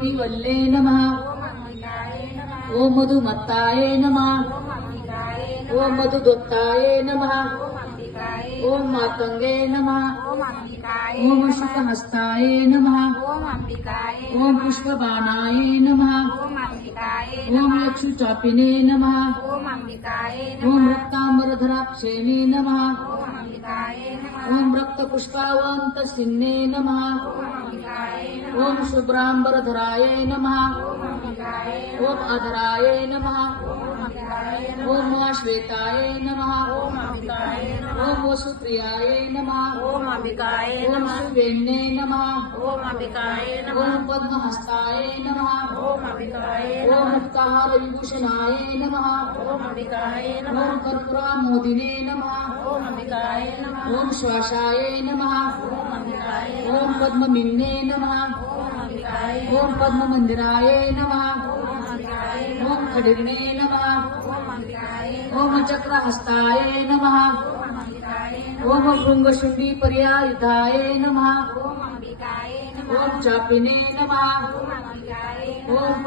कविवल्ले नमः ओम मधुमत्ताये नमः ओम मधुदत्ताये नमः ओम मातंगे नमः ओम शुकहस्ताये नमः ओम पुष्पबाणाये नमः ओम यक्षुचापिने नमः ओम रक्तांबरधराक्षेणे नमः ओम रक्तपुष्पावन्तसिन्ने नमः ओम शुभ्रांबरधराये नमः ओम अधराये नमः ओम श्वेताये नमः ओम वसुप्रियाये नमः ओम सुवेण्ये नमः ओम पद्महस्ताये नमः ओम मुक्ताहार विभूषणाये नमः ओम कर्पूरामोदिने नमः ओम श्वासाये नमः ओम पद्ममिन्ने नमः ओम पद्ममंदिराये नमः ओम खडिग्ने नमः ओम चक्रहस्ताये नमः ओम भृंगशुंडी पर्यायुधाये नमः ओम चापिने नमः ओम